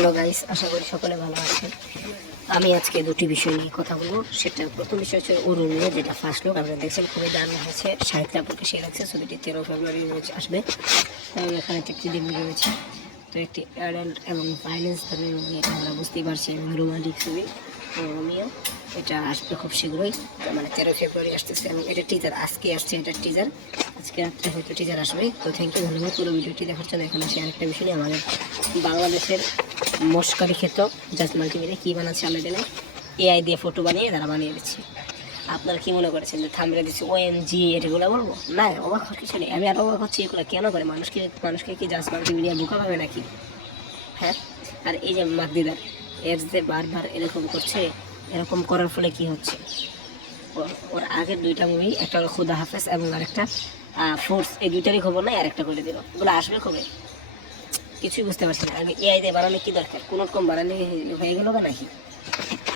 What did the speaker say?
Hello guys, আশা করি সকলে ভালো আছেন। আমি আজকে দুটি বিষয় নিয়ে কথা বলব। সেটা প্রথম বিষয় হচ্ছে অরুণ যেটা ফার্স্ট লোক আপনারা দেখছেন, খুবই দারুণ হয়েছে। সাহিত্য আপুকে সে লাগছে, ছবিটি তেরো ফেব্রুয়ারি রয়েছে আসবে। এবং এখানে একটি দিন রয়েছে। তো একটি অ্যাডাল্ট এবং ভাইলেন্স ধরনের মুভি এটা আমরা বুঝতেই পারছি, এবং রোমান্টিক ছবি। রোমিও এটা আসবে খুব শীঘ্রই। মানে তেরো ফেব্রুয়ারি আসতেছে, এবং এটা টিজার আজকে আসছে এটা টিজার আজকে রাত্রে হয়তো টিজার আসবে। তো থ্যাংক ইউ ধন্যবাদ। পুরো ভিডিওটি দেখার জন্য এখন আসে আরেকটা বিষয় নিয়ে আমাদের বাংলাদেশের মস্কারি ক্ষেত্র জাস্ট মাল্টিমিডিয়া কী বানাচ্ছে আমরা জানি এআই দিয়ে ফটো বানিয়ে তারা বানিয়ে দিচ্ছে। আপনারা কী মনে করেছেন যে থামরে দিচ্ছে ও এম জি এটাগুলো বলব? না, অবাক হওয়ার কিছু নেই। আমি আর অবাক হচ্ছি এগুলো কেন করে? মানুষকে মানুষকে কি জাস্ট মাল্টিমিডিয়া বোকা পাবে নাকি? হ্যাঁ? আর এই যে মাকদিদার এর যে বারবার এরকম করছে, এরকম করার ফলে কি হচ্ছে? ওর আগের দুইটা মুভি একটা হলো খুদা হাফেজ এবং আরেকটা ফোর্স এই দুইটারই খবর নাই, আরেকটা করে দিল। ওগুলো আসবে কবে? কিছুই বুঝতে পারছি না। আমি এআই দিয়ে বানানো কি দরকার? কোনো রকম বানানো হয়ে গেল বা নাকি?